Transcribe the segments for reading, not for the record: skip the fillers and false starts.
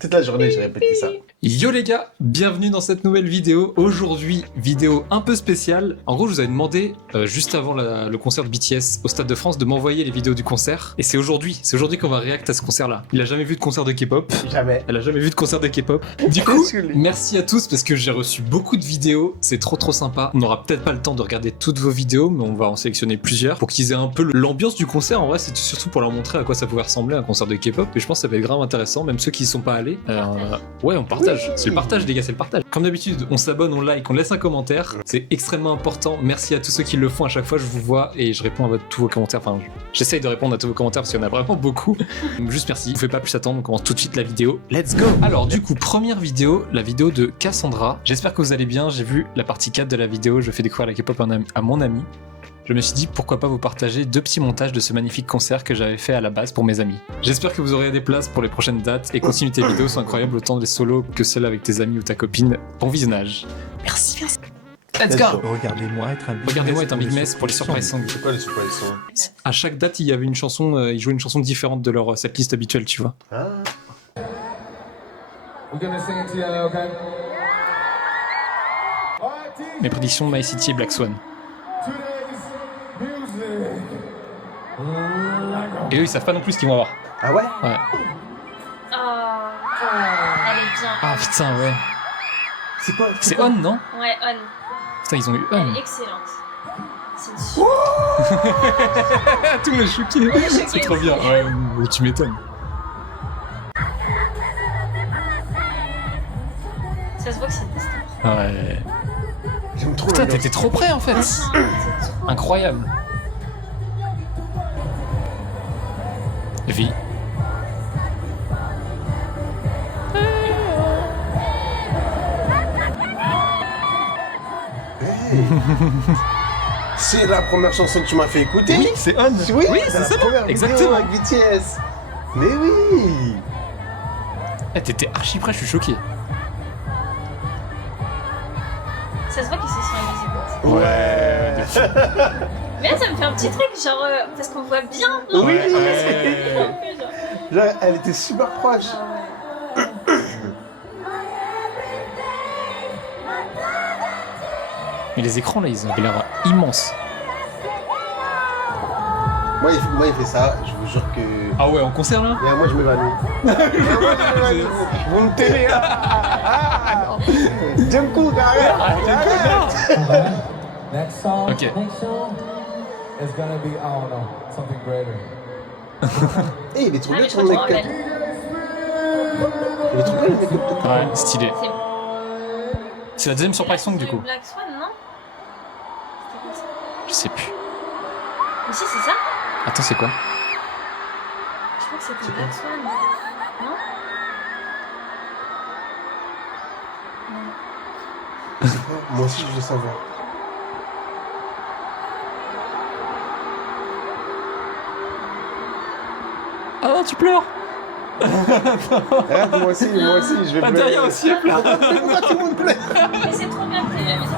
Toute la journée, j'ai répété ça. Yo les gars, bienvenue dans cette nouvelle vidéo. Aujourd'hui, vidéo un peu spéciale. En gros, je vous avais demandé, juste avant le concert de BTS au Stade de France, de m'envoyer les vidéos du concert. Et c'est aujourd'hui qu'on va réacter à ce concert-là. Il a jamais vu de concert de K-pop. Jamais. Elle a jamais vu de concert de K-pop. Du coup, merci à tous parce que j'ai reçu beaucoup de vidéos. C'est trop sympa. On n'aura peut-être pas le temps de regarder toutes vos vidéos, mais on va en sélectionner plusieurs pour qu'ils aient un peu l'ambiance du concert. En vrai, c'est surtout pour leur montrer à quoi ça pouvait ressembler un concert de K-pop. Et je pense que ça va être grave intéressant, même ceux qui y sont pas allés. Ouais, on partage. Oui. C'est le partage, les gars, c'est le partage. Comme d'habitude, on s'abonne, on like, on laisse un commentaire. C'est extrêmement important. Merci à tous ceux qui le font à chaque fois. Je vous vois et je réponds à tous vos commentaires. Enfin, j'essaye de répondre à tous vos commentaires parce qu'il y en a vraiment beaucoup. Juste merci. Vous ne pas plus attendre. On commence tout de suite la vidéo. Let's go. Alors, du coup, première vidéo, la vidéo de Cassandra. J'espère que vous allez bien. J'ai vu la partie 4 de la vidéo. Je fais découvrir la K-pop à mon ami. Je me suis dit pourquoi pas vous partager 2 petits montages de ce magnifique concert que j'avais fait à la base pour mes amis. J'espère que vous aurez des places pour les prochaines dates et continue tes vidéos sont incroyables autant les solos que celles avec tes amis ou ta copine. Bon visionnage. Merci. Let's go. Regardez-moi être un big mess pour les surprise songs. C'est quoi les surprise songs? À chaque date, il y avait une chanson, ils jouaient une chanson différente de leur setlist habituelle, tu vois. Ah. Mes prédictions, My City et Black Swan. Et eux ils savent pas non plus ce qu'ils vont avoir. Ah ouais? Ouais. Oh, elle est bien. Ah putain ouais. C'est quoi? C'est On non? Ouais, On. Putain ils ont eu Elle On. est excellente. C'est sûr. Tout me choqué. C'est trop bien. Ouais, tu m'étonnes. Ça se voit que c'est une star. Ouais. J'aime trop. Putain t'étais trop près en fait. Incroyable. Vie. C'est la première chanson que tu m'as fait écouter. Oui, c'est On. Oui, c'est la ça. première Exactement. vidéo avec BTS. Mais oui. Eh, t'étais archi près, je suis choqué. Ça se voit que c'est sur la musique. Ouais. Mais là, ça me fait un petit truc, genre, parce qu'on voit bien. Oui. Ouais. Genre, elle était super proche. Mais les écrans là, ils avaient l'air immenses. Moi, il fait ça, je vous jure que. Ah ouais, en concert là? Et moi, je m'évanouis. Vous me tenez. Jungkook, arrête. Next song. Okay. Next song is gonna be, I don't know, something greater. Eh, il est trop Ah, bien mais je ton crois que make-up. je Il est trop bien le make-up de Ouais, stylé. C'est C'est la deuxième surprise song du coup. Black Swan, non? C'était quoi ça? Je sais plus. Mais si, c'est ça? Attends, c'est quoi? Je crois que c'était Black Swan. Non? Moi aussi, je veux savoir. Ah non, tu pleures! Arrête, moi aussi, je vais Ah, pleurer. derrière aussi, elle pleure! Pourquoi tout le monde pleure? Mais c'est trop bien fait, la musique.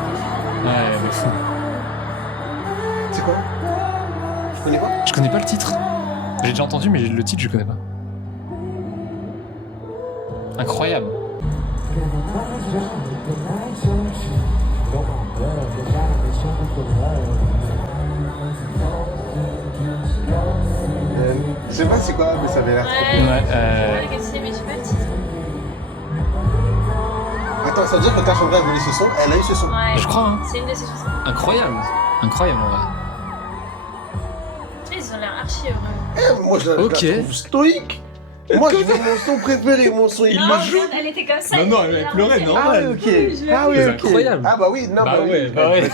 Ouais, mais fou. C'est quoi? Je connais pas. Je connais pas le titre. J'ai déjà entendu, mais le titre, je connais pas. Incroyable. Je sais pas c'est quoi, mais ça avait l'air trop Ouais, cool. Ouais, ouais, qu'est-ce que c'est, mais je sais pas le titre. Attends, ça veut dire que Cassandra a donné ce son, elle a eu ce son. Ouais. Je crois, hein. C'est une de ses chansons. Incroyable. Incroyable, en vrai. Tu sais, ils ont l'air archi heureux. Eh, moi je la Ok. trouve stoïque. Moi je veux mon son préféré, mon son il Non, me joue. elle était comme ça. Non, non, elle pleurait, non? Ah oui, ok. Ah oui, C'est ok. incroyable. Ah bah oui, non, Bah ouais, bah ouais.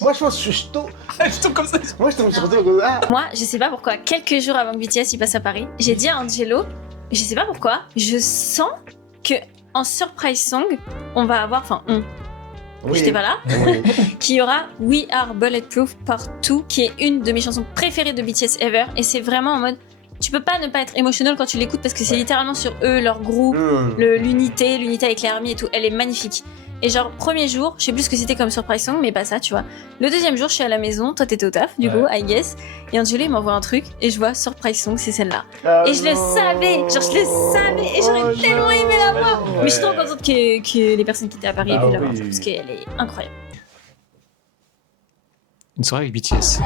Moi je pense que je suis tôt. Je tombe comme ça. Moi je tombe sur toi comme ça. Moi, je sais pas pourquoi, quelques jours avant que BTS il passe à Paris, j'ai dit à Angelo, je sais pas pourquoi, je sens que en surprise song, on va avoir, enfin j'étais pas là, Oui. qu'il y aura We Are Bulletproof Part 2, qui est une de mes chansons préférées de BTS ever, et c'est vraiment en mode, tu peux pas ne pas être émotionnel quand tu l'écoutes parce que c'est littéralement sur eux, leur groupe, l'unité avec les armies et tout, elle est magnifique. Et genre, premier jour, je sais plus ce que c'était comme surprise song, mais pas ça, tu vois. Le deuxième jour, je suis à la maison, toi t'étais au taf, du coup, I guess. Et Angelo, il m'envoie un truc, et je vois surprise song, c'est celle-là. Et je le savais, genre je le savais, et j'aurais tellement aimé la voir. Mais je suis trop contente que les personnes qui étaient à Paris aient pu la voir, parce qu'elle est incroyable. Une soirée avec BTS.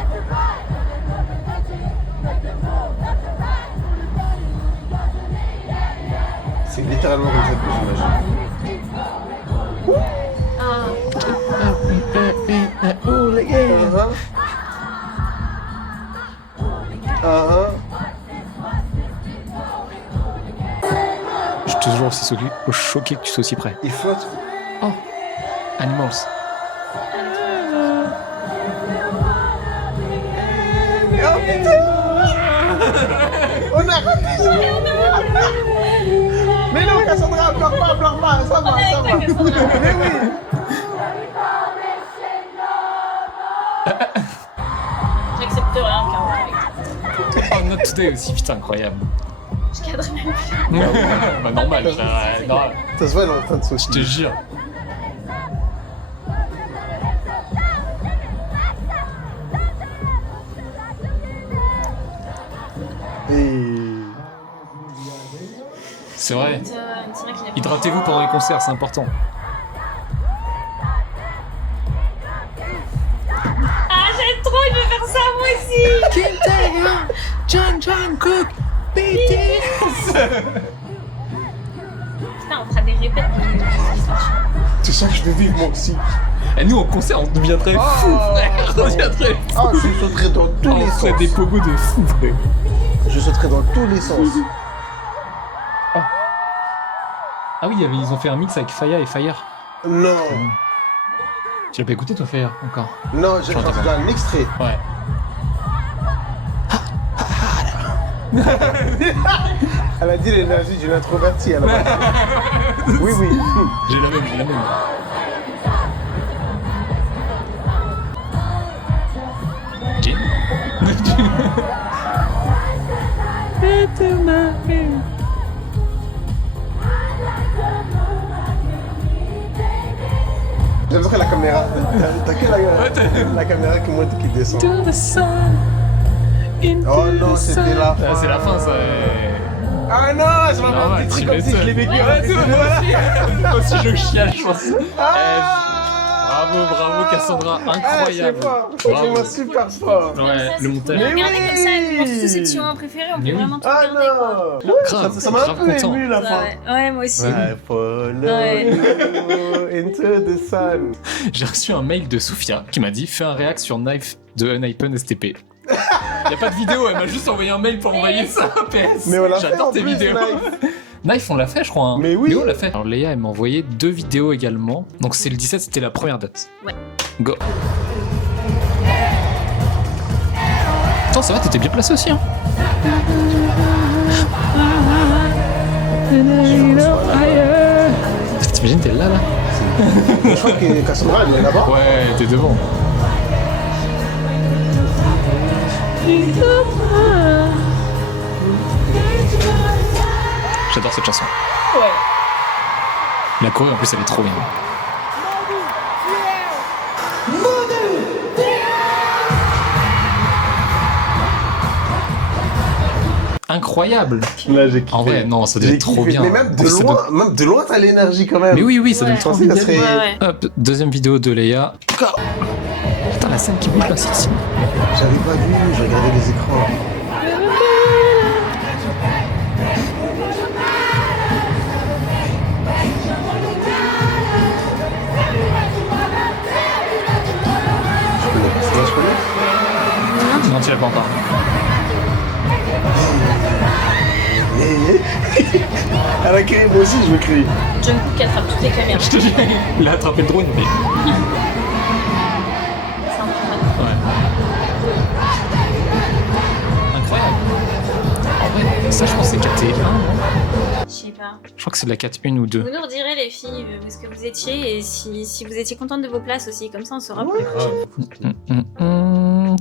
C'est littéralement comme ça que j'imagine. Oh les gars. Je suis toujours aussi choqué que tu sois aussi près. Il flotte. Oh, Animals. Oh putain. On a raté ça. Mais non, Cassandra, pleure pas, ça va. Mais oui. J'accepte rien, Oh, Not Today aussi, putain, incroyable. je cadre même plus. Bah normal, normal. Ça se voit, elle est en train de Je sauter. te jure. C'est vrai. C'est vrai que je l'ai pas. Hydratez-vous pendant les concerts, c'est important. Ah, j'aime trop, il veut faire ça moi aussi. John Cook, BTS. Putain, on fera des répètes. Tu sens que je vais vivre moi aussi. Et nous, au concert, on deviendrait fou, frère. On deviendrait fou. Ah, je sauterai dans tous les On sens. ferait des pogos de fou, frère. Je sauterai dans tous les sens. Ah oui, ils ont fait un mix avec Faya et Fire. Non, Tu l'as pas écouté, toi, Fire, encore? non, j'ai J'entends entendu un extrait. Ouais. Elle a dit l'énergie d'une introvertie. Elle a... Oui. J'ai la même. Jean. J'aime bien que la caméra. T'as que la caméra qui monte et qui descend. Oh non, c'était la fin. Ah, c'est la fin, ça. Ah non, je vais avoir un petit truc comme si je l'ai vécu. Moi aussi, je chiale, je pense. Ah, Bravo, Cassandra, incroyable. C'est fort. Bravo. Franchement, super fort. Ouais, le montage. Mais Regardez comme ça, oui. pour tous ceux qui ont un préféré, on peut Mais oui. vraiment tout Ah regarder quoi. non. Grave, Ça m'a un grave peu content. ému la fin. Ouais, moi aussi. I follow you into the sun. J'ai reçu un mail de Soufia qui m'a dit fais un react sur Knife de Unhypen STP. Y a pas de vidéo, elle m'a juste envoyé un mail pour envoyer ça. PS. Mais on l'a fait J'adore en tes plus, vidéos. Knife. Knife, on l'a fait, je crois. Hein. Mais oui. Léo l'a fait. Alors Léa, elle m'a envoyé 2 vidéos également. Donc c'est le 17, c'était la première date. Ouais. Go. Attends, ça va, t'étais bien placé aussi. Hein. T'imagines, t'es là. Je crois que Cassandra, elle est là-bas. Ouais, t'es devant. J'adore cette chanson. Ouais. La choré en plus elle est trop bien. Incroyable. Là, j'ai kiffé. En vrai, non, ça devait J'ai être trop kiffé. bien. Mais même En plus, ça doit- même de loin, t'as l'énergie quand même. Mais oui, ça donne Ouais. trop Je pensais envie. que ça serait... Ouais. Hop, deuxième vidéo de Léa. Putain, la scène qui bouge là, c'est ici. J'avais pas vu, je regardais les écrans. Je connais. Non, tu l'as pas encore. Elle a crié, moi aussi je veux crier. Jungkook qui attrape toutes les caméras. Je te dis, il a attrapé le drone, mais. C'est incroyable. Ouais. Incroyable. En vrai, ça, je pense que c'est KT1, non? Je sais pas. Je crois que c'est de la 4-1 ou 2. Vous nous redirez les filles où est-ce que vous étiez et si vous étiez contentes de vos places aussi, comme ça on saura pour les prochaines.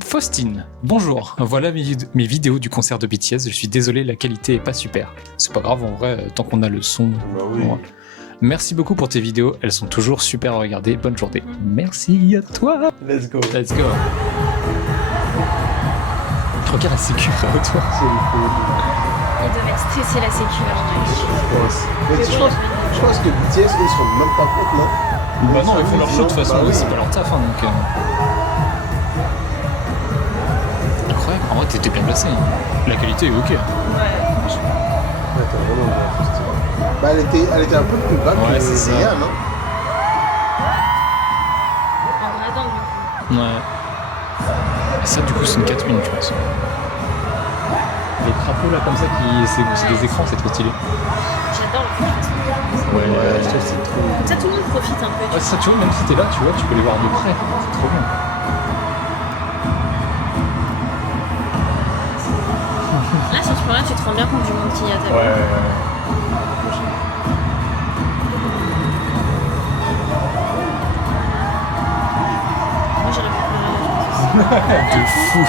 Faustine, bonjour. Voilà mes vidéos du concert de BTS. Je suis désolé, la qualité est pas super. C'est pas grave en vrai, tant qu'on a le son. Bah oui. Ouais. Merci beaucoup pour tes vidéos, elles sont toujours super à regarder. Bonne journée. Merci à toi. Let's go. Let's go. Regarde la sécu, frère, toi. Il devait être stressé la sécu là. Mais je pense que BTS, ils se rendent même pas compte, non? Bah non, ils font leur show de toute façon, Bah oui. c'est pas leur taf, hein, donc... Incroyable, en vrai t'étais bien placé. La qualité est ok. Ouais, t'as vraiment bien fait. Bah, elle était un peu plus bas Ouais, que c'est ça. Zéa, non? En gradant du coup. Ouais. Et ça du coup c'est une 4000 je pense. Les crapauds là comme ça, c'est des écrans, c'est trop stylé. J'adore le film. Ouais, Ouais, je trouve que c'est trop. Comme ça tout le monde profite un peu. Ouais, ça tu vois, même si t'es là, tu vois, tu peux les voir de près. C'est trop bien. Là sur ce point-là tu te rends bien compte du monde qu'il y a. T'as vu Moi j'aurais pu De fou.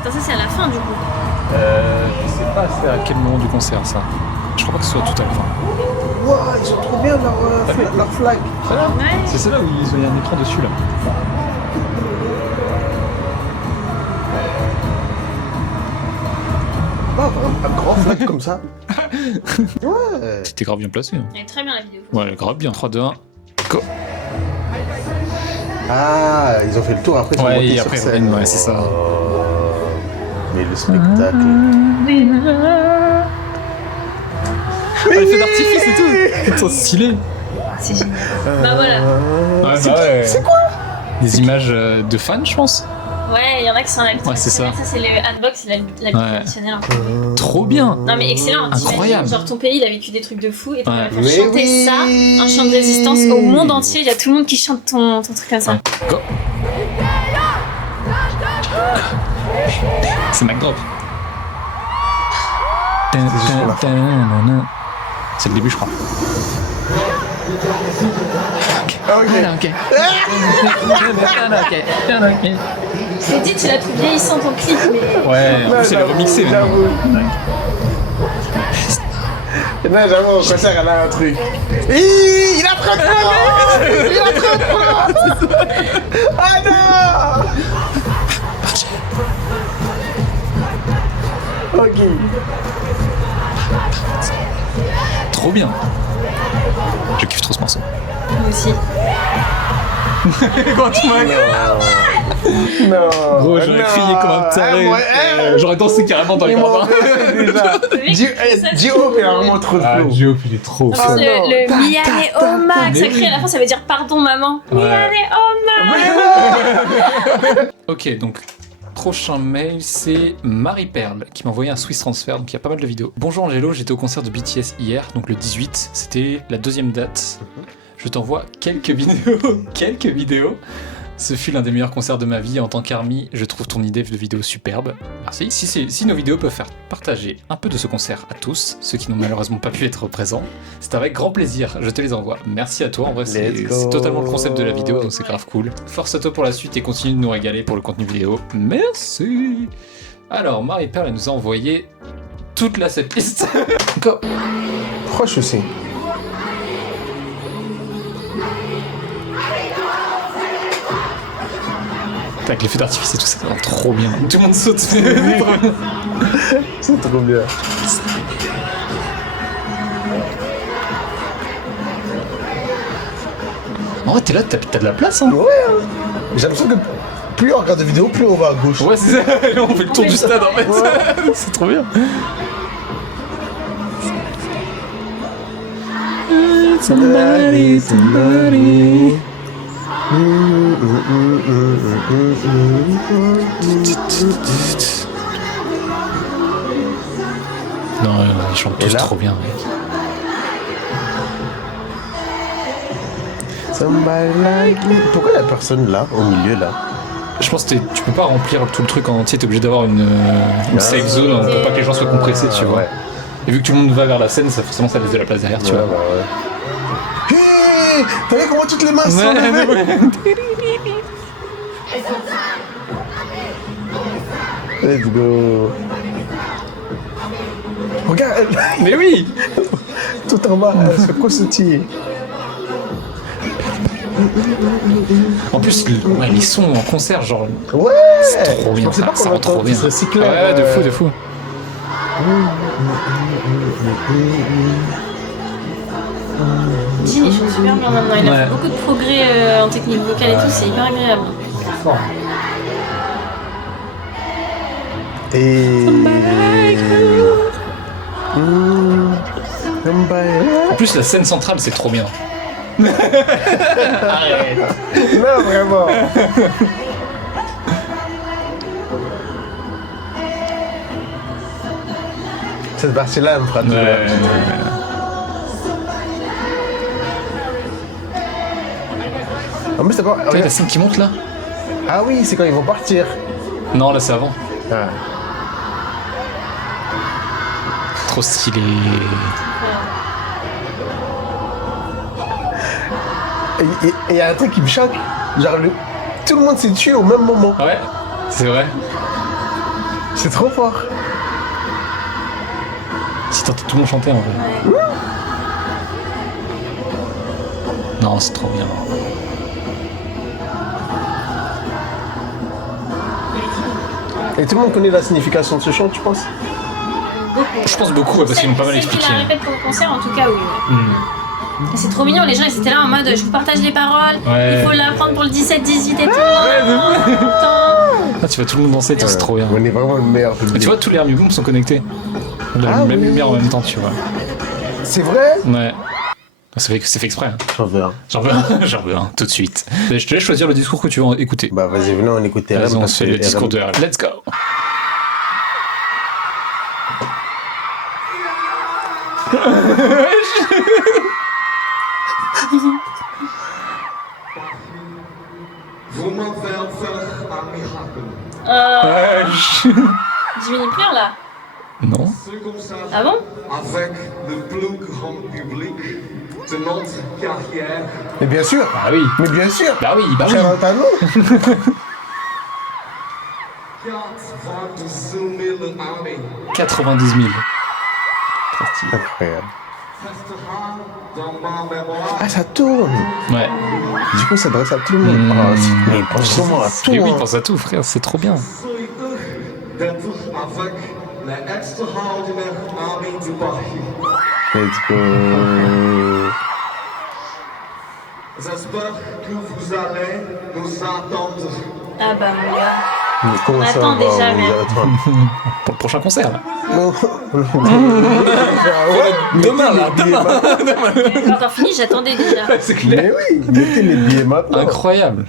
Attends, ça c'est à la fin du coup. Je sais pas c'est à quel moment du concert ça. Je crois pas que ce soit tout à la fin. Waouh, ils sont trop bien leur flag. Ouais. C'est celle-là où ils ont un écran dessus là. Ah, vraiment, un grand flag comme ça. Ouais. C'était grave bien placé. Hein. Elle est très bien la vidéo. Ouais, grave bien. 3, 2, 1. Go. Ah, ils ont fait le tour après. Ils sont Ouais, montés et sur après, scène. ouais, c'est ça. Mais le spectacle. Ah, le feu d'artifice et tout. Putain, stylé. C'est génial. Bah voilà. Ouais, c'est quoi? Des images de fans, je pense. Ouais, il y en a qui sont habitués. Ouais, c'est ça. Ça c'est le unbox, la vie traditionnelle un peu. Trop bien. Non mais excellent. Incroyable. Genre ton pays il a vécu des trucs de fou et t'aurais Ouais. fait chanter ça, un chant de résistance au monde entier. Il y a tout le monde qui chante ton truc comme ça. Go. C'est McDrop. C'est le début, je crois. Ah, ok. Je t'ai dit, tu la trouves vieillissant ton clip, mais. Ouais, en plus, elle est remixée maintenant. Non, j'avoue, au concert, elle a un truc. Il a 30 ans. Il a 30 ans. Ah non. Ok. Trop bien. Je kiffe trop ce morceau. Moi aussi. Non. Gros, j'aurais crié comme un taré. J'aurais dansé carrément dans les gradins. J.O. il a vraiment trop de flow. J.O. il est trop En fort. plus, le Miane au max, ça crie à la fin, ça veut dire pardon maman. Miane au max. Ok, donc prochain mail, c'est Marie-Perle qui m'a envoyé un Swiss Transfer, donc il y a pas mal de vidéos. Bonjour Angelo, j'étais au concert de BTS hier, donc le 18, c'était la deuxième date. Je t'envoie quelques vidéos. Ce fut l'un des meilleurs concerts de ma vie en tant qu'ARMY. Je trouve ton idée de vidéo superbe. Merci. Si nos vidéos peuvent faire partager un peu de ce concert à tous, ceux qui n'ont malheureusement pas pu être présents, c'est avec grand plaisir. Je te les envoie. Merci à toi. En vrai, c'est totalement le concept de la vidéo, donc c'est grave cool. Force à toi pour la suite et continue de nous régaler pour le contenu vidéo. Merci. Alors, Marie-Perle, elle nous a envoyé toute la setlist. Proche aussi. Avec les feux d'artifice et tout ça, ça va trop bien. Tout le monde saute. C'est trop bien. En vrai, t'es là, t'as de la place, hein. Ouais, hein. J'ai l'impression que plus on regarde de vidéos, plus on va à gauche. Ouais, c'est ça. Là, on fait le tour du stade, en fait. Ouais. C'est trop bien. Somebody. Non, ils chantent tous trop bien, mec. Somebody like me. Pourquoi la personne là, au milieu là? Je pense que tu peux pas remplir tout le truc en entier, t'es obligé d'avoir une safe zone pour pas que les gens soient compressés, tu vois. Ouais. Et vu que tout le monde va vers la scène, ça, forcément ça laisse de la place derrière, tu vois. Ouais. Hey, t'as vu comment toutes les mains sont levées? Let's go. Regarde, Mais oui. Tout en bas, ce coussi. En plus, ouais, les sons en concert, genre, Ouais. c'est trop bien. Je pensais pas Ça qu'on rend trop bien. serait si clair. Ouais, de fou, de fou. Jin, il chante super bien maintenant. Il a Ouais. fait beaucoup de progrès en technique vocale et tout, c'est hyper agréable. Et... En plus, la scène centrale, c'est trop bien. Non, vraiment. Cette partie-là, elle me fera toujours. En plus, c'est pas... Tu sais, la scène qui monte là? Ah oui, c'est quand ils vont partir. Non, là, c'est avant. Ah. Trop stylé. Et il y a un truc qui me choque. Genre, tout le monde s'est tué au même moment. Ouais, c'est vrai. C'est trop fort. Si t'entends tout le monde chanter en vrai. Non, c'est trop bien. Et tout le monde connaît la signification de ce chant, tu penses? Je pense beaucoup, ouais, parce qu'ils m'ont pas mal Celle expliqué. qui la répète pour le concert, en tout cas, oui. Ouais. Et c'est trop mignon, les gens ils étaient là en mode je vous partage les paroles, Ouais. il faut l'apprendre pour le 17-18 et tout. Attends. Ah, tu vois tout le monde danser, et tout, c'est trop bien. On est vraiment le meilleur Mais public. tu vois, tous les Hermibooms sont connectés. La Ah même oui. lumière en même temps, tu vois. C'est vrai? Ouais. C'est fait exprès. Hein. J'en veux un. J'en veux un, j'en veux un, tout de suite. Mais je te laisse choisir le discours que tu veux écouter. Bah vas-y, venez, on écoute RM. Vas-y, on parce se fait que le discours RM de RM. Let's go. Jimmy pleure là. Non. Ah bon? Avec le plus grand public de notre carrière. Mais bien sûr. Ah oui. Mais bien sûr. Bah oui, bah oui. Cher Antano. 92 000 armées. 90 000. Incroyable. Festival dans ma mémoire. Ah, ça tourne. Ouais. Du coup, ça s'adresse à tout le monde. Mais il pense sûrement à tout. Et oui, hein. pense à tout, frère, c'est trop bien. Suis heureux d'être avec l'extraordinaire armée du Paris. Let's go. J'espère que vous allez nous attendre. Ah bah mon gars. Mais comment ça attend va, déjà, on mais- dirait toi. Pour le prochain concert, là. Non. Demain, là, demain. Quand encore fini, j'attendais déjà. C'est Mais clair. oui, mettez les billets maintenant. Incroyable.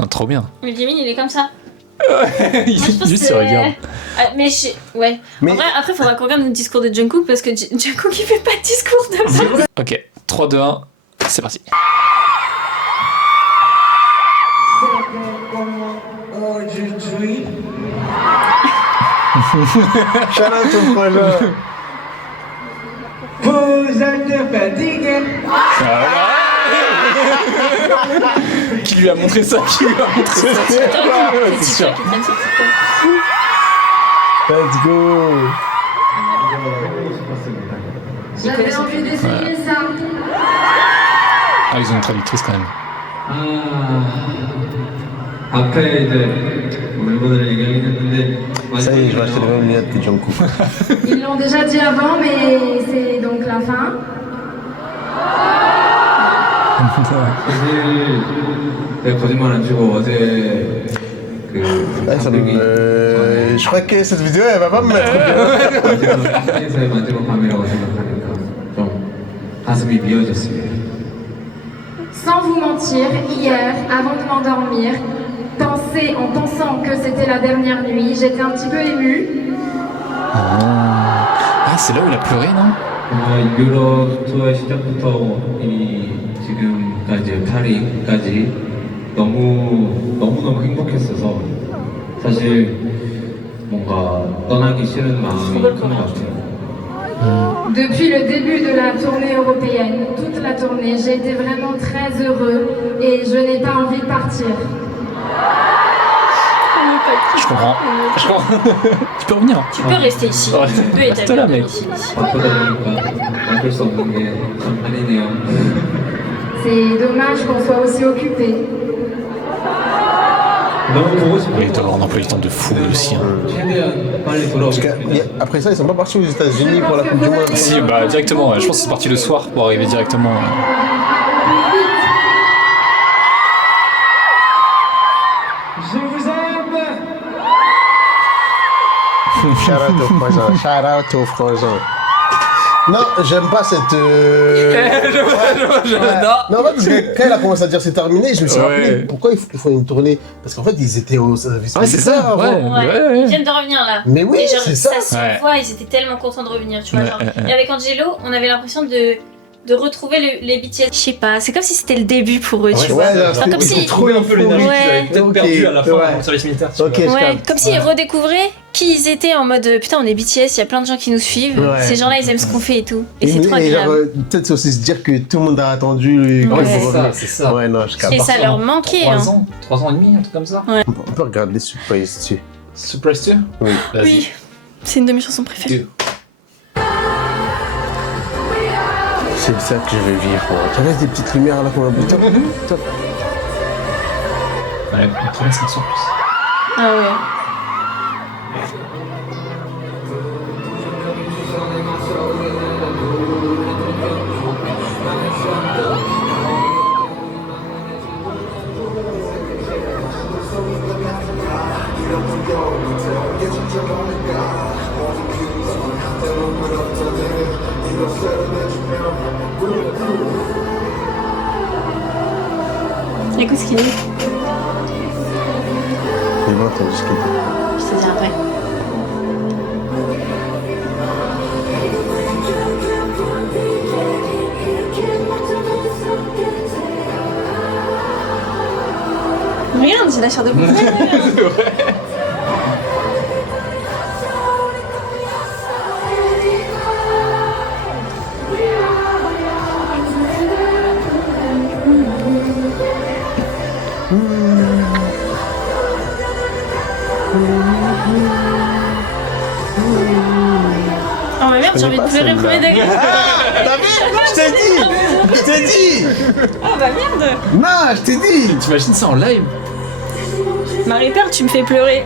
Ah, trop bien. Mais Jimmy, il est comme ça. Il Moi, je pense juste que se regarde. Ah, mais ouais. Mais- En vrai, après, faudra qu'on regarde le discours de Jungkook parce que Jungkook il fait pas de discours de base. Ok, 3, 2, 1, c'est parti. Shout out au projet. Vous êtes fatigué. Qui lui a montré ça? Qui lui a montré ça? C'est C'est sûr. TikTok, il traîne sur TikTok. Let's go. J'avais envie d'essayer ça. Ah, ils ont une traductrice quand même. 앞에 이제 멤버들 얘기하긴 했는데 Ça y est, je vais acheter les mêmes lunettes que Jungkook. Ils l'ont déjà dit avant, mais c'est donc la fin. 사실 내가 거짓말 안 치고 어제 그 Ah, ça 감독이 me... Je crois que cette vidéo, elle va pas me mettre bien. 세계에서의 마지막 밤이라고 생각하니까 좀 가슴이 미어졌습니다. Sans vous mentir, hier, avant de m'endormir, en pensant que c'était la dernière nuit, j'étais un petit peu émue. Ah, c'est là où il a pleuré, non? 유럽 투어의 시작부터 이 지금까지 파리까지 너무너무 행복했어서 사실 뭔가 떠나기 싫은 마음이 큰 것 같아요. Depuis le début de la tournée européenne, toute la tournée, j'ai été vraiment très heureux et je n'ai pas envie de partir. Je comprends. Tu peux revenir. Tu peux rester ici. Ouais. Tu peux Reste établir là, mec. domicile ici. 바쁘다 보니까 어쩔 수 없는 게 참 아니네요. C'est dommage qu'on soit aussi occupé. 너무 보고 싶어요. Oui, il doit avoir un emploi du temps de fou lui aussi. Hein. 최대한 빨리 Parce que, 돌아오겠습니다. après ça, ils sont pas partis aux États-Unis pour la Coupe du Monde. Si, bah directement, ouais. Je pense que c'est parti le soir pour arriver directement. Je vous aime. Shout out aux frangins. Shout out aux frangins. Non, j'aime pas cette. Non, parce que quand elle a commencé à dire c'est terminé, je me suis Ouais. rappelé pourquoi ils font une tournée. Parce qu'en fait, ils étaient au service Ouais, c'est militaire ça, avant. ouais. Ils viennent de revenir là. Mais oui, Et genre, c'est ça. se Ouais. voit, ils étaient tellement contents de revenir, tu vois. Ouais, genre. ouais. Et avec Angelo, on avait l'impression de retrouver les BTS. Je sais pas, c'est comme si c'était le début pour eux, tu vois. Ouais, là, Genre, comme ils si. ont trouvé un peu l'énergie Ouais. qu'ils avaient peut-être Ok, perdue à la fin ouais. dans le service militaire. Tu Ok, vois. je Ouais, capte. comme s'ils redécouvraient qui ils étaient en mode putain, on est BTS, il y a plein de gens qui nous suivent. Ouais. Ces gens-là, ils aiment ce qu'on fait et tout. Et c'est trop genre, agréable. peut-être c'est aussi se dire que tout le monde a attendu le. Ouais, c'est pour ça, revenir. c'est ça. Ouais, non, je capte. Et ça leur manquait. 3 Hein. ans, 3 ans et demi, un truc comme ça. On peut regarder Surprise dessus. Surprise 2. Oui. Vas-y. Oui, c'est une de mes chansons préférées. C'est ça que je veux vivre. Tu restes des petites lumières là qu'on a Top. Top. Ouais, la première chanson en plus. Ah ouais. Écoute ce qu'il dit. J'ai pas entendu ce qu'il dit. Je te dis après. Regarde, j'ai la chair de poule. Oh mais merde, j'ai envie de pleurer au premier degré. T'as vu? Je t'ai dit! Je t'ai dit! Ah bah merde. Non, je t'ai dit! T'imagines ça en live? Marie-Perle, tu me fais pleurer.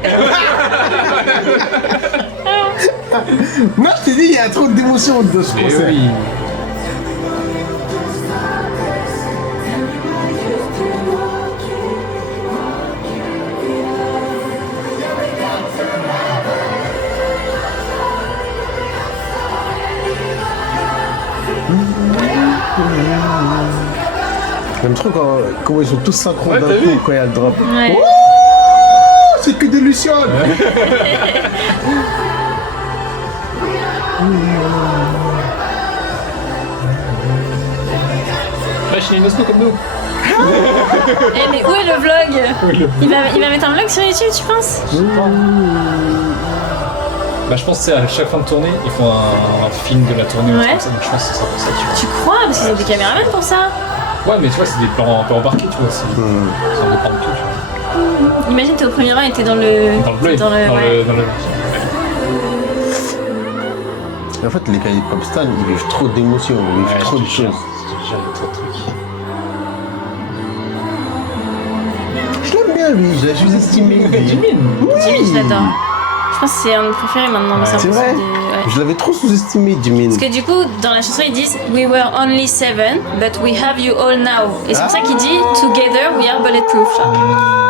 Moi, je t'ai dit, il y a trop d'émotions de ce Mais concert. oui. J'aime trop comment ils sont tous synchro Ouais, d'un t'as coup vu? quand il y a le drop. Ouais. Oh, c'est que des lucioles! Ouais, je suis une osmo comme nous. Eh mais où est le vlog? Il va mettre un vlog sur YouTube, tu penses? Bah, je pense que c'est à chaque fin de tournée, ils font un film de la tournée ou un truc Ouais. comme ça, donc je pense que ce sera pour ça, tu vois. Tu crois? Parce qu'ils ont des caméramans pour ça. Ouais, mais tu vois, c'est des plans un peu embarqués, tu vois. Ça dépend de tout, tu vois. Imagine t'es au premier rang et t'es dans le. Dans le bleu, Dans le. Ouais. dans le... En fait, les K-pop stars, ils vivent trop d'émotions, ils vivent Ouais, trop de je te jure, choses. je te jure, il y a trop de trucs. Je l'aime bien, lui, je l'ai sous-estimé. Jimmy, je l'adore. Je pense que c'est un de mes préférés maintenant, mais Ouais, c'est c'est impossible vrai. de. Ouais. Je l'avais trop sous-estimé, Jimin. Parce que du coup, dans la chanson, ils disent We were only 7, but we have you all now. Et c'est pour ça qu'il dit Together we are bulletproof. Genre.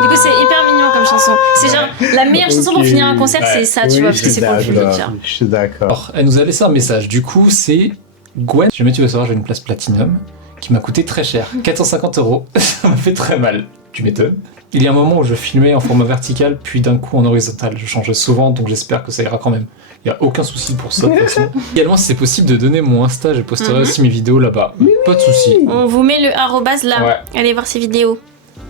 Du coup, c'est hyper mignon comme chanson. C'est genre la meilleure chanson pour finir un concert, c'est ça, tu vois, parce que c'est pour le public. Genre. Je suis d'accord. Alors, elle nous a laissé un message. Du coup, c'est Gwen. Si jamais tu veux savoir, j'ai une place Platinum qui m'a coûté très cher. 450 €. Ça m'a fait très mal. Tu m'étonnes. Il y a un moment où je filmais en format vertical, puis d'un coup en horizontal. Je changeais souvent, donc j'espère que ça ira quand même. Il n'y a aucun souci pour ça, de toute façon. Également, si c'est possible de donner mon Insta, je posterai aussi mes vidéos là-bas. Pas de souci. On vous met le arrobase là. Ouais. Allez voir ses vidéos.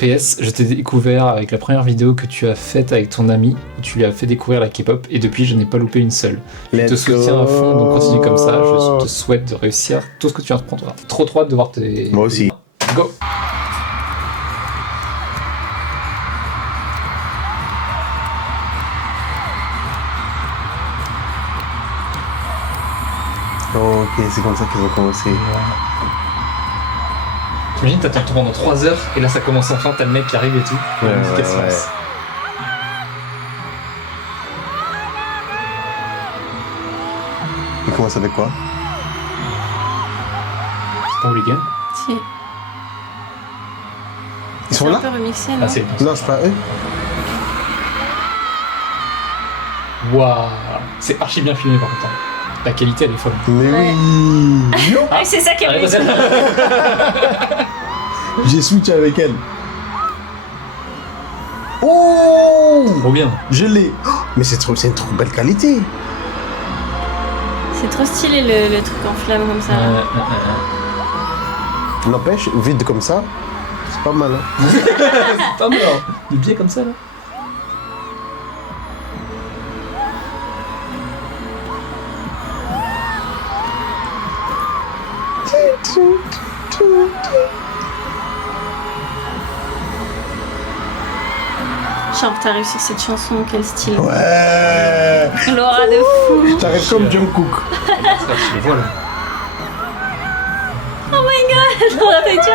PS, je t'ai découvert avec la première vidéo que tu as faite avec ton ami, où tu lui as fait découvrir la K-pop, et depuis, je n'ai pas loupé une seule. Je te Let's soutiens go. à fond, donc continue comme ça. Je te souhaite de réussir tout ce que tu viens de prendre. Trop hâte de voir tes... Moi aussi. Go. Ok, c'est comme ça qu'ils ont commencé. T'imagines, t'attends pendant 3 heures et là ça commence enfin, t'as le mec qui arrive et tout. Ouais, la musique, elle se ouais, lance. Ils commencent avec quoi? C'est pas Hooligan? Si. Ils sont C'est un là? peu remixé, non? Ah, c'est. Non, c'est pas eux. Waouh! C'est archi bien filmé par contre. Hein. La qualité elle est folle. Mais Ouais. oui. Ah, c'est ça qui est Allez, remixé. vas-y. J'ai switché avec elle. Oh! Trop bien. Je l'ai. Oh, mais c'est une trop belle qualité. C'est trop stylé le truc en flamme comme ça. N'empêche, vide comme ça, c'est pas mal. Hein. C'est pas mal. Hein. Des biais comme ça là. Genre, t'arrives sur cette chanson, quel style. Ouais. L'aura de fou. T'arrives comme Jungkook. Je le vois là. Oh my god, Laura Taïcha.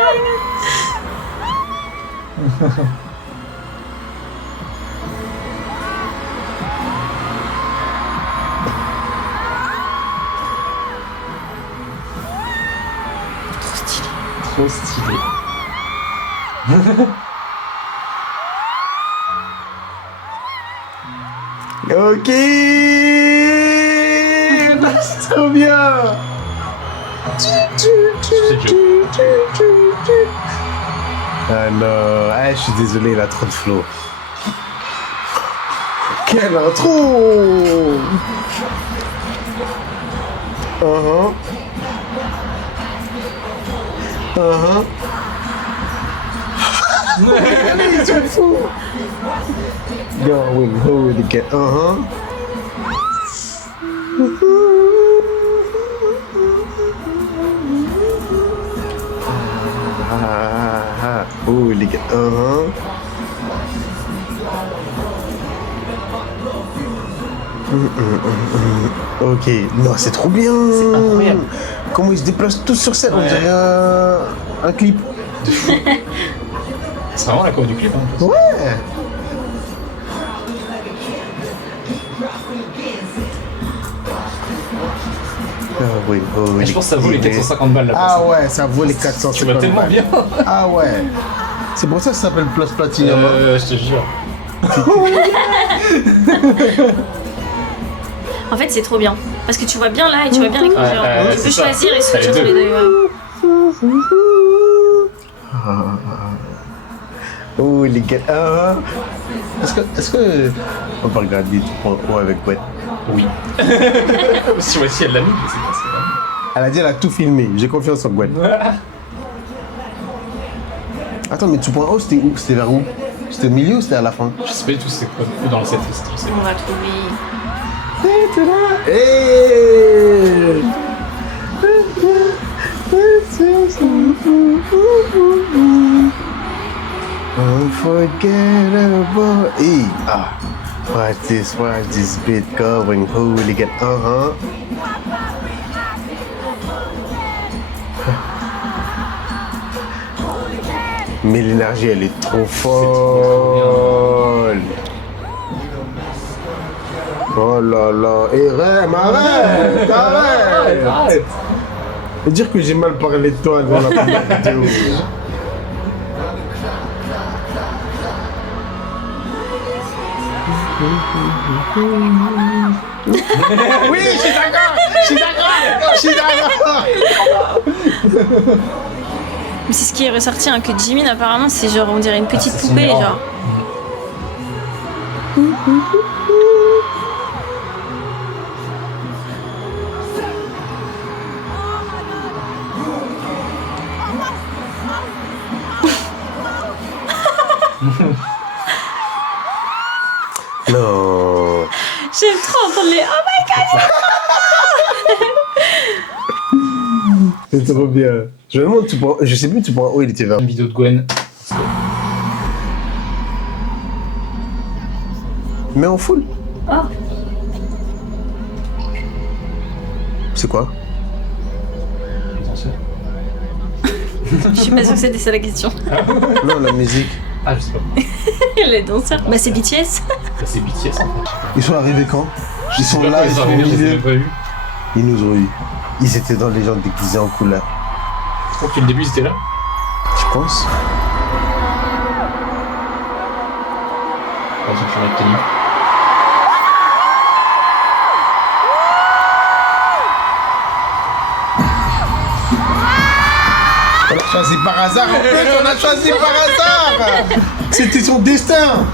Trop stylé. Trop stylé. Ok. C'est trop bien. Ah non, ah, je suis désolé, il a trop de flow. Quelle intro! Ils sont fous! Going home again. Oh les gars. Ok, non, c'est trop bien. C'est incroyable. Comment ils se déplacent tous sur scène, on Ouais. dirait un clip. C'est vraiment la cover du clip. Hein. Ouais. Ah oui, oh oui. Et je pense que ça vaut les 450 balles là. Ah ouais, ça vaut les 450 Tu vas tellement balles. bien. Ah ouais. C'est pour ça que ça s'appelle Plus Platinum. hein. Je te jure. En fait, c'est trop bien. Parce que tu vois bien là et tu vois bien les couleurs. ouais, Tu c'est peux ça. choisir et T'as les switcher entre deux. les deux. Ouais. Oh les gars. Est-ce que on peut regarder 2.0 avec Gwen? Oui. Si voici elle l'a mis, mais c'est pas ça. Elle a dit elle a tout filmé. J'ai confiance en Gwen. Attends, mais 2.0 c'était où? C'était vers où? C'était au milieu ou c'était à la fin? Je sais pas du tout c'est quoi dans le setlist. Je sais On pas. va trouver. Hey! Unforgettable. Hey, watch this bit going hooligan. Mais l'énergie, elle est trop folle. Oh là là. Et Rem, arrête, arrête. Arrête. Faut dire que j'ai mal parlé de toi dans la première vidéo. Oui, je suis d'accord. Mais c'est ce qui est ressorti, hein, que Jimin apparemment c'est genre on dirait une petite c'est poupée marrant. genre. Non. J'aime trop entendre les oh my god. C'est trop bien. Je me demande, je sais plus, où il était vers. Une vidéo de Gwen. Mais en full. Oh. C'est quoi? danseurs. Je suis pas sûre que c'était ça la question. Non, la musique. Ah, je sais pas. Les danseurs. Bah c'est BTS. Bah, c'est BTS en fait. Ils sont arrivés quand? Ils sont Je sais pas là, quand ils sont au arrivés, je les ai milieu. même pas vus. Ils nous ont eu. Ils étaient dans les gens déguisés en couleur. Je crois que depuis le début ils étaient là. Je pense. Ils ont changé de tenue. On a choisi par hasard, en fait, on a choisi par hasard. C'était son destin.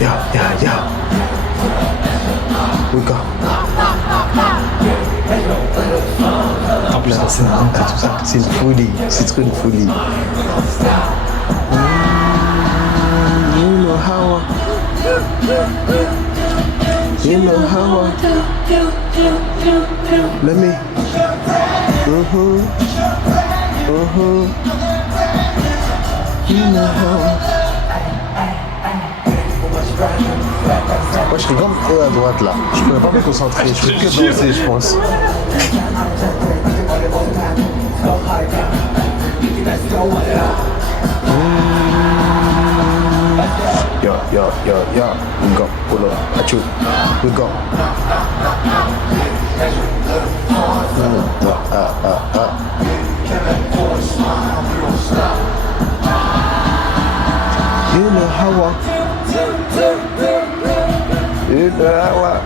Yeah. We go. En plus, c'est Tout ça, c'est une folie, c'est trop une folie. You know how Let me. You know how Moi je regarde eux à droite là, je pourrais pas me concentrer, je fais que danser je pense. Yo, we go, pull up, achoo, we go. You know how You know how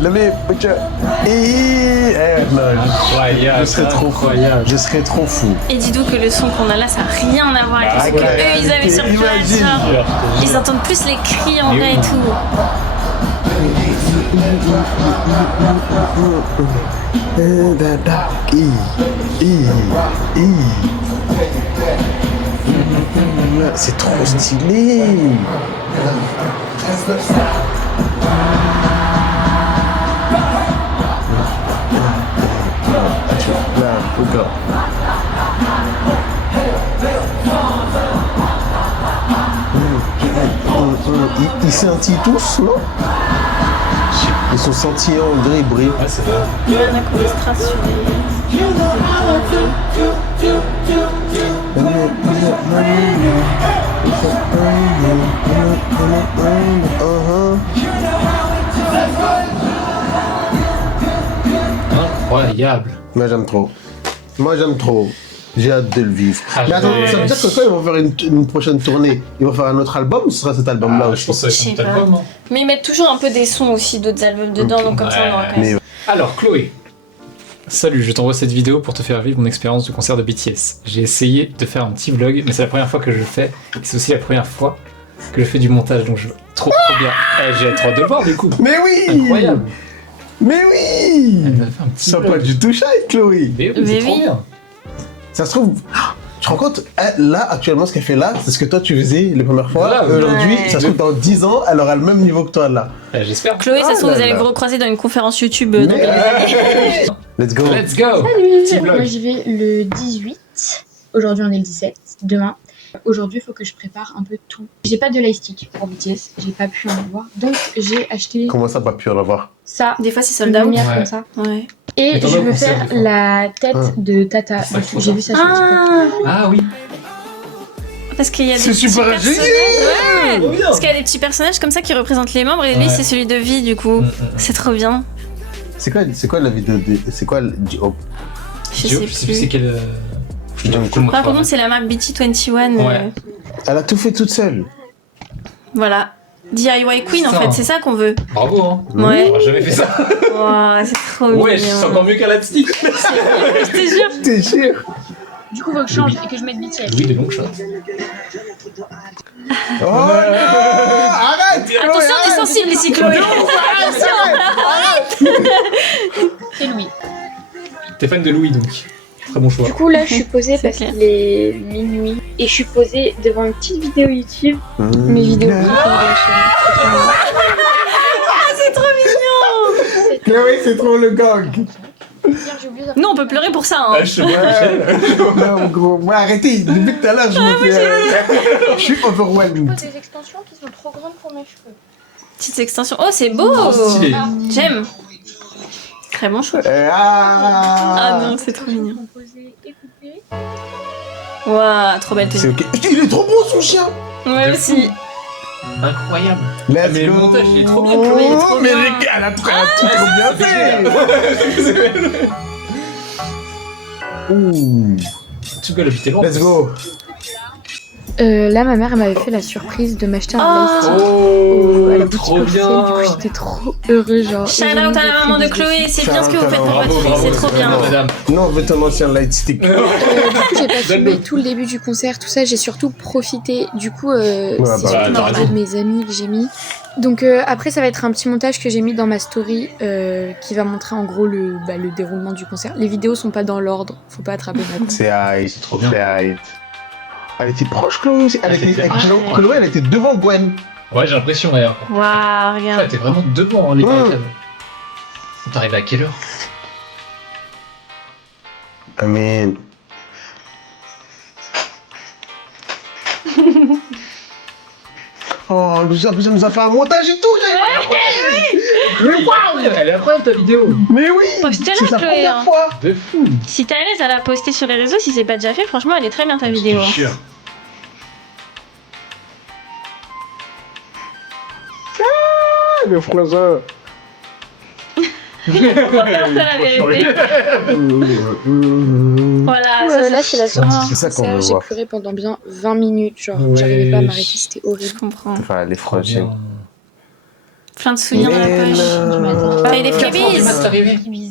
Let me put your incroyable. Je serais trop fou. Je serais trop fou. Et dis-donc que le son qu'on a là, ça n'a rien à voir avec ce que eux ils avaient sur place. Imagine. Genre, ils entendent plus les cris en vrai et tout. C'est trop stylé. Ils scintillent tous, non? Ils sont scintillés en gris bris. Ah, c'est vrai. Il y en a qui ont des strass sur Incroyable. Moi j'aime trop. J'ai hâte de le vivre. Ah, Mais attends, j'ai- ça veut dire que quand ils vont faire une prochaine tournée, ils vont faire un autre album ou ce sera cet album-là Je aussi? pense que ça Je sais va être pas. un album. Hein. Mais ils mettent toujours un peu des sons aussi d'autres albums dedans, donc comme ça on aura quand même. Mais Alors, Chloé. Salut, je t'envoie cette vidéo pour te faire vivre mon expérience de concert de BTS. J'ai essayé de faire un petit vlog, mais c'est la première fois que je le fais, et c'est aussi la première fois que je fais du montage, donc je veux trop bien. J'ai trop hâte de le voir du coup. Mais oui! Incroyable. Mais oui! Elle m'a fait un petit Ça vlog. peut être du touche avec Chloé. Mais oui, Mais c'est trop oui. bien. Ça se trouve, tu te rends compte, là, actuellement, ce qu'elle fait là, c'est ce que toi tu faisais les premières fois. Voilà, Aujourd'hui, ouais. ça se trouve, dans 10 ans, elle aura le même niveau que toi là. J'espère. Chloé, ça se trouve, là vous allez là. vous recroiser dans une conférence YouTube dans Mais- quelques années. Let's go. Let's go. Petit vlog. Moi j'y vais le 18. Aujourd'hui on est le 17. Demain. Aujourd'hui il faut que je prépare un peu tout. J'ai pas de lightstick pour BTS. J'ai pas pu en avoir. Donc j'ai acheté Comment ça, pas pu en avoir? ça. Des fois, c'est Une sold out. lumière Ouais. comme ça. Ouais. Et Mais t'en je as au veux concert, faire des fois. la tête Ah. de Tata. C'est vrai que J'ai vu ça sur TikTok. Ah, Ah oui. parce qu'il y a des C'est petits super personnages. génial. Ouais. Parce qu'il y a des petits personnages comme ça qui représentent les membres et lui, Ouais. c'est celui de vie du coup. C'est trop bien. C'est quoi la vidéo de. C'est quoi le. Oh, Je Je sais sais plus c'est plus. quel. Je te le Par montrerai. contre, c'est la marque BT21. Ouais. elle a tout fait toute seule. Voilà. DIY Queen en Putain. fait, c'est ça qu'on veut. Bravo, hein. Ouais. J'aurais jamais fait ça. Wow, c'est trop Ouais, mignon. c'est encore mieux qu'à la stick. Je te jure. T'es sûr? Du coup faut que je change et que je mette BTS. Oui, des longues choses. Oh arrête! Attention, on est sensible ici, Chloé. Et Louis. T'es fan de Louis donc. Très bon choix. Du coup, là, je suis posée C'est parce clair. qu'il est minuit et je suis posée devant une petite vidéo YouTube. Mes vidéos préférées de la chaîne. C'est trop mignon. Chloé, c'est trop le gang. Nous, on peut pleurer pour ça, hein. Ah, je sais pas. Non, gros, moi arrêtez, depuis tout à l'heure, je me fais. Je suis overwhelmed. Des extensions qui sont trop grandes pour mes cheveux. Petite extension. Oh, c'est beau. stylé. J'aime. Très bon choix. Ah non, c'est trop mignon. Waouh, trop belle C'est tenue. ok. Il est trop beau son chien. Ouais, aussi. Incroyable. Let's Mais le go. montage, il est trop bien. Chloé, il est trop Mais bien. elle a tout bien fait. Ouh. Tu peux l'habiter loin. Let's go. Là, ma mère elle m'avait fait la surprise de m'acheter un Blaze Stick Oh, à la boutique trop officielle. bien. Du coup, j'étais trop heureuse. Genre, Shout out à la maman de Chloé, c'est bien ce que vous faites pour votre Bravo, fille, bravo, c'est trop bien. madame. Non, on veut ton ancien lightstick. Du coup, j'ai pas filmé tout le début du concert, tout ça. J'ai surtout profité. Du coup, c'est bah, surtout t'as des raison. vidéos de mes amis que j'ai mis. Donc après, ça va être un petit montage que j'ai mis dans ma story qui va montrer en gros le déroulement du concert. Les vidéos sont pas dans l'ordre, faut pas attraper ma tête. C'est high, c'est trop bien. C'est high. Elle était proche, Chloé aussi. Elle était Chloé, elle était devant Gwen. Ouais, j'ai l'impression, d'ailleurs. Waouh, regarde. Ouais, t'es vraiment devant hein, les Ouais. barricades. T'es arrivé à quelle heure? I mean. Oh, ça nous a fait un montage et tout. Mais waouh! Elle est incroyable ta vidéo. Mais oui! Postez-la, C'est sa Chloé, première hein. fois. De fou. Si t'es à l'aise à la poster sur les réseaux, si c'est pas déjà fait, franchement, elle est très bien ta vidéo. Je te jure. Le François. La vérité. Voilà, ça, Là, c'est la C'est sortie ça du qu'on veut concert. J'ai voir. pleuré pendant bien 20 minutes. Genre, Ouais. j'arrivais pas à m'arrêter, c'était je horrible. comprends. Enfin, les Français. Plein de souvenirs dans la poche. T'as eu des freebies.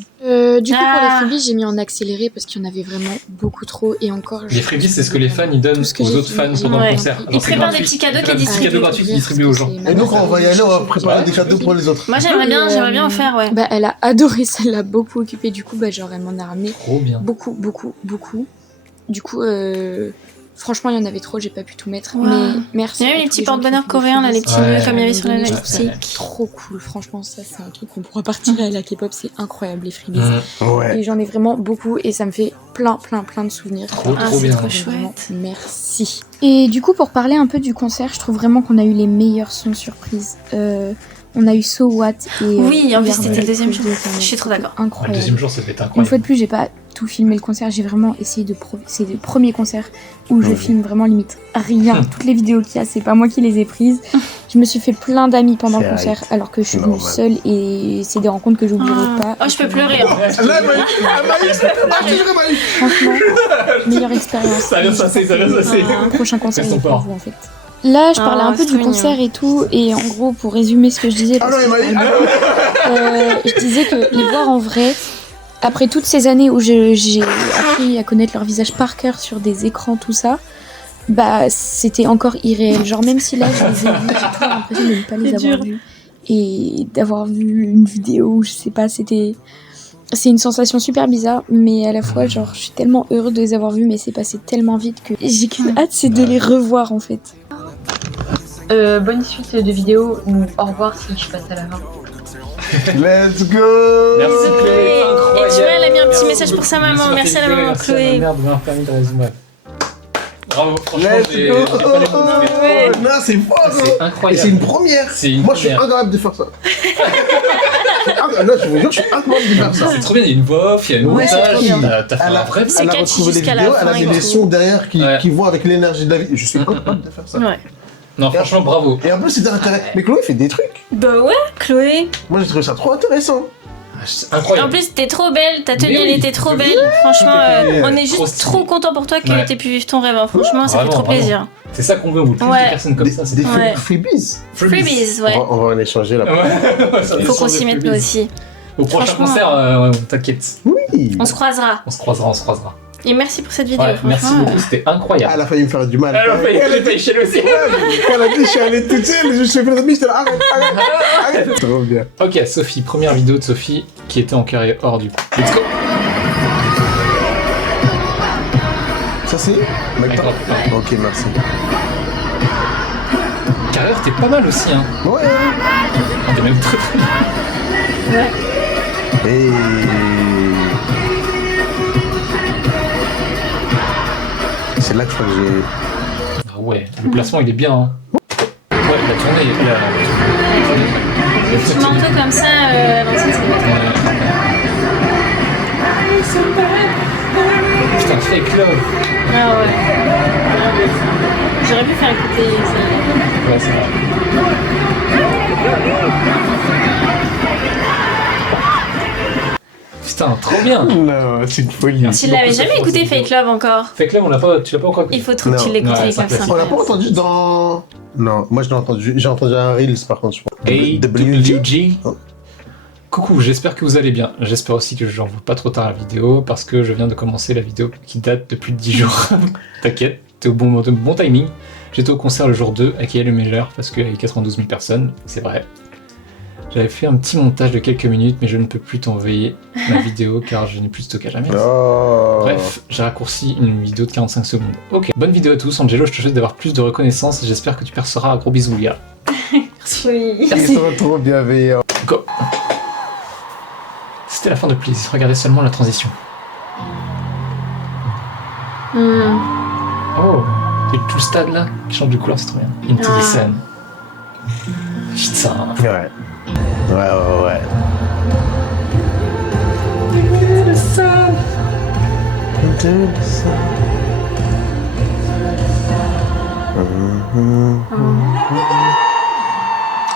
Du coup, Ah. pour les freebies, j'ai mis en accéléré parce qu'il y en avait vraiment beaucoup trop. Et encore, Les freebies, c'est ce que les fans ils donnent Tout ce que aux j'ai autres fait, fans j'ai pendant Ouais. le concert. Ils Alors, c'est préparent des gratuit. petits cadeaux qui Des petits distribuent. cadeaux gratuits qu'ils distribuent aux gens. Et donc, on va y aller, on va préparer des cadeaux pour les autres. Moi, j'aimerais bien en faire, ouais. Bah, elle a adoré ça, elle l'a beaucoup occupée. Du coup, bah, genre, elle m'en a ramené Trop bien. beaucoup. Du coup, franchement, il y en avait trop, j'ai pas pu tout mettre. Wow. Mais merci. Il y a même à les tous petits gens qui porte-bonheur ont fait des coréens, là, les freebies. petits Ouais. nœuds comme il y avait sur la Je trouve lettre. c'est trop cool. Franchement, ça, c'est un truc qu'on pourra partir à la K-pop. C'est incroyable, les freebies. Ouais. Et j'en ai vraiment beaucoup et ça me fait plein de souvenirs. Trop, Ah, trop c'est bien. trop Vraiment, chouette. merci. Et du coup, pour parler un peu du concert, je trouve vraiment qu'on a eu les meilleurs sons surprises. On a eu So What et Oui, en plus, Yarn c'était le Bell deuxième Cool jour. de Internet. Je suis trop d'accord. Ah, le Incroyable. deuxième jour, ça devait être Une incroyable. fois de plus, j'ai pas tout filmé le concert, j'ai vraiment essayé de c'est le premier concert où je filme vraiment limite rien. Toutes les vidéos qu'il y a, c'est pas moi qui les ai prises. Je me suis fait plein d'amis pendant le C'est concert alors que je suis venue normal. seule et c'est des rencontres que j'oublierai pas. Oh, je peux pleurer. Hein. Là, Franchement, meilleure expérience. Ça vient de passer, ça vient de passer. Le prochain concert Elles il sont est pour fortes. vous en fait. Là, je parlais Ah, un peu c'est du mignon. concert et tout, et en gros, pour résumer ce que je disais, Ah parce non, que Emmaüs, je disais que les voir en vrai, après toutes ces années où j'ai appris à connaître leur visage par cœur sur des écrans, tout ça, bah c'était encore irréel. Genre même si là je les ai vus, j'ai toujours l'impression de ne pas les C'est avoir dur. vus. Et d'avoir vu une vidéo, je sais pas, c'est une sensation super bizarre, mais à la fois, genre, je suis tellement heureuse de les avoir vus, mais c'est passé tellement vite que j'ai qu'une hâte, c'est de les revoir en fait. Bonne suite de vidéos. Au revoir si je passe à la fin. Let's go. Merci Chloé, Et incroyable. tu vois, elle a mis un petit Merci message pour beaucoup. sa maman. Merci à la maman merci à ma Chloé. mère de m'avoir permis de résumer. Bravo, franchement, Let's j'ai go. pas les mots. Ouais. Non, c'est fort, C'est gros. Et incroyable. c'est une première. C'est une Moi, je suis première. incapable de faire ça. Non, je vous jure, je suis incapable de faire ça. C'est trop bien, il y a une voix off, il y a un Ouais, c'est montage, trop bien. t'as fait Elle un a, vrai. C'est elle a catchy retrouvé les jusqu'à la vidéos, elle a fin mis et les tout. sons derrière Ouais. qui vont avec l'énergie de la vie. Je suis incapable de faire ça. Ouais. Non, franchement, bravo. Et en plus, c'était intéressant. Mais Chloé fait des trucs. Bah ouais, Chloé. Moi, j'ai trouvé ça trop intéressant. C'est En incroyable. plus, t'es trop belle, ta tenue Mais oui. elle était trop belle. Franchement, Tout était on est trop juste stylé. trop content pour toi que Ouais. t'aies pu vivre ton rêve. Hein. Franchement, ça fait Vraiment, trop vraiment. plaisir. C'est ça qu'on veut, on veut plus Ouais. de personnes comme ça. C'est Des Ouais. freebies. Freebies, ouais. On va en échanger là. Ouais. Faut qu'on s'y mette nous aussi. Au prochain Franchement. concert, t'inquiète. Oui. On se croisera. On se croisera, on se croisera. Et merci pour cette vidéo, Ouais, merci franchement. beaucoup, c'était incroyable. Elle a failli me faire du mal. Elle a failli, j'ai failli chialer aussi. Ouais, mais quand elle a dit, je suis allé toute seule, je suis fait le demi, j'étais là, arrête. Trop bien. Ok, Sophie, première vidéo de Sophie qui était en carré hors du coup. Let's go. Ça c'est maintenant. Ok, merci. Carrière, t'es pas mal aussi, hein. Ouais. T'es même très très bien. Ouais. Et... C'est là que je crois que j'ai... Ah ouais, le placement il est bien, hein. Ouais, la tournée, Le petit manteau comme ça, l'ancienne, c'est pas très Putain, fake love. Ah ouais. J'aurais pu faire écouter ça. Ouais, c'est vrai. Putain, trop bien. Non, c'est une folie. Tu l'avais jamais écouté Fake Love encore? Fake love, tu l'as pas encore écouté. Il faut trop que tu Non. l'écoutes, Ouais, les c'est un comme ça. classique. On l'a pas entendu dans... Non, moi j'ai entendu un Reels par contre, je crois. AWG. Oh. Coucou, j'espère que vous allez bien. J'espère aussi que j'envoie pas trop tard la vidéo parce que je viens de commencer la vidéo qui date de plus de 10 jours. T'inquiète, t'es au bon timing. J'étais au concert le jour 2 à Kiel le Major parce qu'il y avait 92 000 personnes, c'est vrai. J'avais fait un petit montage de quelques minutes, mais je ne peux plus t'envoyer ma vidéo car je n'ai plus de stockage à mettre. Oh. Bref, j'ai raccourci une vidéo de 45 secondes. Ok, bonne vidéo à tous. Angelo, je te souhaite d'avoir plus de reconnaissance et j'espère que tu perceras. Gros bisous, les gars. Oui. Ils sont trop bienveillants. Go. C'était la fin de Please. Regardez seulement la transition. Oh, et tout le stade là qui change de couleur, c'est trop bien. Into the Sun. Putain. Ouais. Ouais. Into the Sun.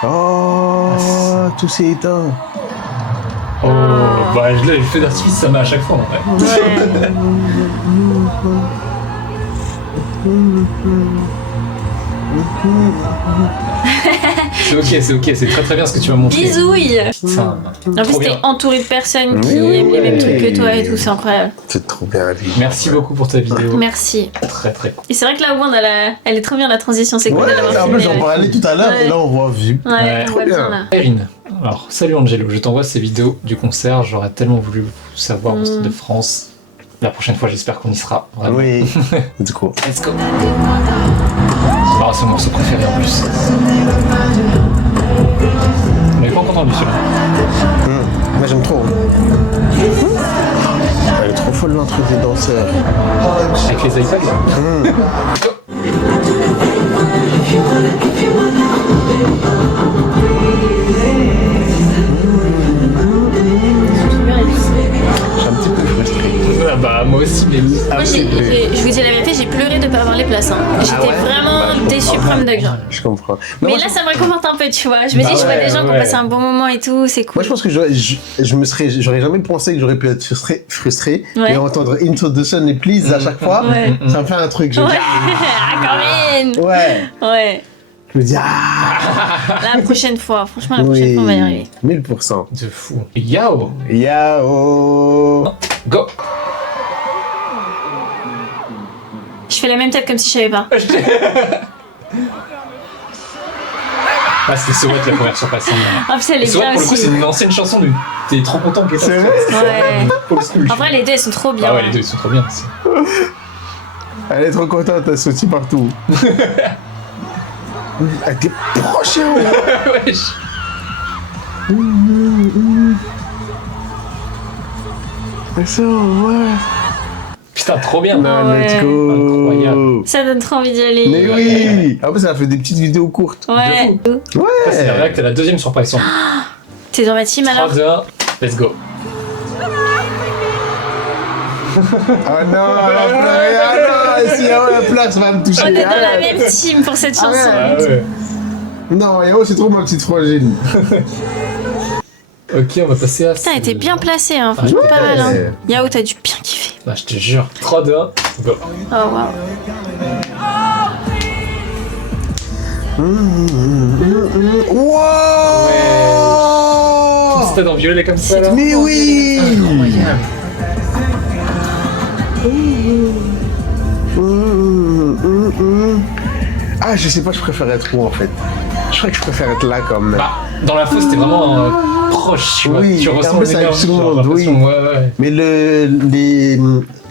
Oh, tout s'est éteint. Oh, bah je l'ai fait d'artifice, ça m'a à chaque fois en vrai. C'est ok, c'est très très bien ce que tu m'as montré. Bisouille. Putain, En plus, t'es entouré de personnes qui aiment les mêmes trucs que toi et tout, c'est incroyable. C'est trop bien la vie. Merci beaucoup pour ta vidéo. Merci. Très très cool. Et c'est vrai que là, au moins, elle est trop bien la transition, c'est cool Ouais, de l'avoir en plus filmée, j'en parlais tout à l'heure et là on voit vu. Ouais, on voit bien. bien là. Erin, alors salut Angelo, je t'envoie ces vidéos du concert, j'aurais tellement voulu savoir au Stade de France. La prochaine fois, j'espère qu'on y sera. Vraiment. Oui, du coup. Let's go. Ah, c'est mon morceau préféré en plus. On n'avait pas encore entendu celui-là. Moi j'aime trop. Elle est trop folle l'intro des danseurs. Avec les iPads là. Je suis un petit peu frustré. Ah bah moi aussi, mais... Moi, je vous dis la vérité, j'ai pleuré de pas avoir les places. Hein. J'étais vraiment déçue premier degré. Je comprends. Mais là, ça me réconforte un peu, tu vois. Je me dis, je vois des gens qui ont passé un bon moment et tout, c'est cool. Moi je pense que j'aurais jamais pensé que j'aurais pu être frustré Ouais. et entendre Into the Sun et Please à chaque fois, Ouais. ça me fait un truc. Je me dis, Ah, quand même. ouais. Ouais. Je me dis, La prochaine fois, franchement, la prochaine fois, on va y arriver. 1000%. De fou. Yao. Yao. Go. Je fais la même tête comme si je savais pas. Ah, c'était So What la première surpassante. Ah, puis elle est So What, bien pour le coup, aussi. c'est une ancienne chanson du. T'es trop content que C'est vrai. Ouais. Old school. En vrai, les deux, elles sont trop bien. Ah ouais, les deux, ils sont trop bien aussi. Elle est trop contente, elle sauté partout. Elle était proche, hein. Wesh. Ça, ouais. Putain, trop bien. Non, ouais. let's go. Incroyable. Ça donne trop envie d'y aller. Mais oui. En plus, elle a fait des petites vidéos courtes. Ouais. Ça, c'est la Ouais. réact à la deuxième surprise. T'es dans ma team 3, alors? 2, 1, let's go. Ah non, elle a pleuré. Ah non, si Yao la place va me toucher. On est dans la Arrête. même team pour cette chanson. Ah ouais. Non, Yao, c'est trop ma petite fragile. Ok, on va passer à. Putain, elle était bien placée, hein. Franchement, pas mal. Hein. Yao, t'as dû bien kiffer. Bah, je te jure. 3, 2, 1, go. Oh, waouh. Wow. Tout le stade en violet comme ça. Là. Mais oui. Incroyable. Ah, je sais pas, je préfère être où en fait. Je crois que je préfère être là comme. Bah, dans la fosse, c'était vraiment proche, tu vois. Oui, Tu en ressens plus, avec l'énergie, tout le genre, monde, oui. l'impression, ouais.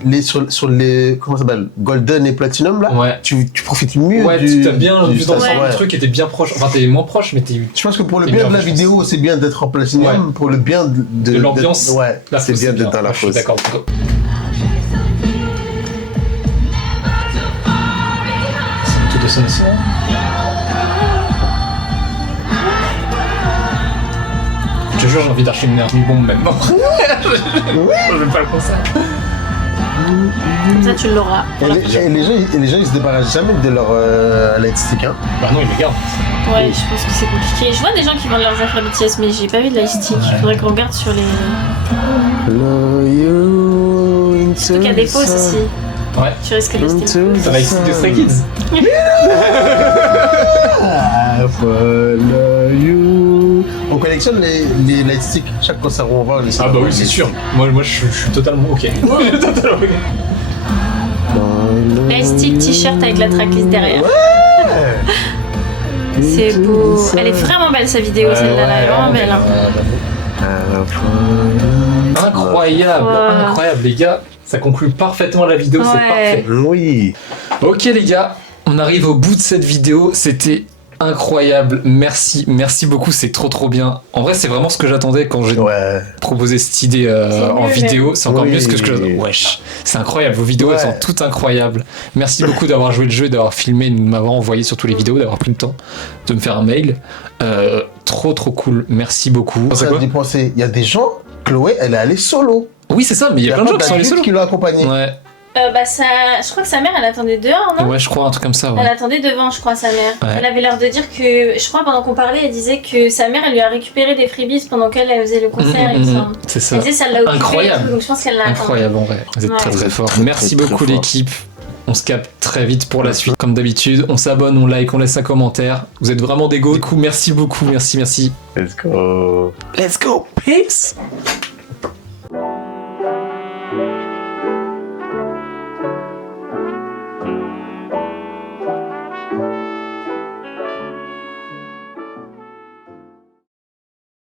Mais sur les comment ça s'appelle, Golden et Platinum là, Ouais. tu profites mieux Ouais, du. tu t'as bien vu dans station, le truc, était bien proche. Enfin, t'es moins proche, mais t'es. Je pense que pour le T'es bien de bien, la je pense. vidéo, c'est bien d'être en Platinum. Ouais. Pour le bien De l'ambiance. Ouais, La c'est fausse, bien d'être dans la Je suis fosse. d'accord. Tout de son aussi. Je te jure, j'ai envie d'acheter une bombe maintenant. Je vais pas le concert. Comme ça, tu l'auras. Et les gens, ils se débarrassent jamais de leur lightstick. Hein. Bah non, ils le gardent. Ouais, je pense que c'est compliqué. Je vois des gens qui vendent leurs affaires BTS, mais j'ai pas vu de lightstick. Il faudrait qu'on regarde sur les. Surtout qu'il y a des fausses aussi. Ouais. Tu risques de rester. Ça va exciter Stray Kids. Follow you. On collectionne les lightsticks. Chaque concert où on va, on essaie Ah de bah oui, voir c'est les- sûr. Moi je suis totalement ok. Totalement ok. Lightstick, t-shirt avec la tracklist derrière. C'est beau. Elle est vraiment belle sa vidéo, celle-là. Elle est vraiment belle. Hein. Incroyable, Ouais. incroyable les gars. Ça conclut parfaitement la vidéo, c'est Ouais. parfait. Oui. Ok les gars, on arrive au bout de cette vidéo. C'était incroyable. Merci beaucoup. C'est trop bien. En vrai, c'est vraiment ce que j'attendais quand j'ai proposé cette idée C'est en mieux, vidéo. même. C'est encore Oui. mieux ce que j'attendais. Wesh, c'est incroyable. Vos vidéos, elles sont toutes incroyables. Merci beaucoup d'avoir joué le jeu, d'avoir filmé, de m'avoir envoyé sur toutes les vidéos, d'avoir pris le temps de me faire un mail. Trop cool. Merci beaucoup. Ça me dit penser, il y a des gens, Chloé, elle est allée solo. Oui, c'est ça, mais il y a plein de gens qui sont allés solo. qui l'ont accompagnée. Ouais. Bah, je crois que sa mère, elle attendait dehors, non? Ouais, je crois un truc comme ça. Ouais. Elle attendait devant, je crois, sa mère. Ouais. Elle avait l'air de dire que, je crois, pendant qu'on parlait, elle disait que sa mère, elle lui a récupéré des freebies pendant qu'elle faisait le concert, il me semble. C'est ça. Elle disait ça l'a occupé. Incroyable. et tout, donc je pense qu'elle l'a Incroyable en vrai. Vous êtes Ouais. très fort. Très, Merci très, très beaucoup fort. l'équipe. On se capte très vite pour la suite. Comme d'habitude, on s'abonne, on like, on laisse un commentaire. Vous êtes vraiment des go. Du coup, merci beaucoup. Merci. Let's go. Let's go. Peace.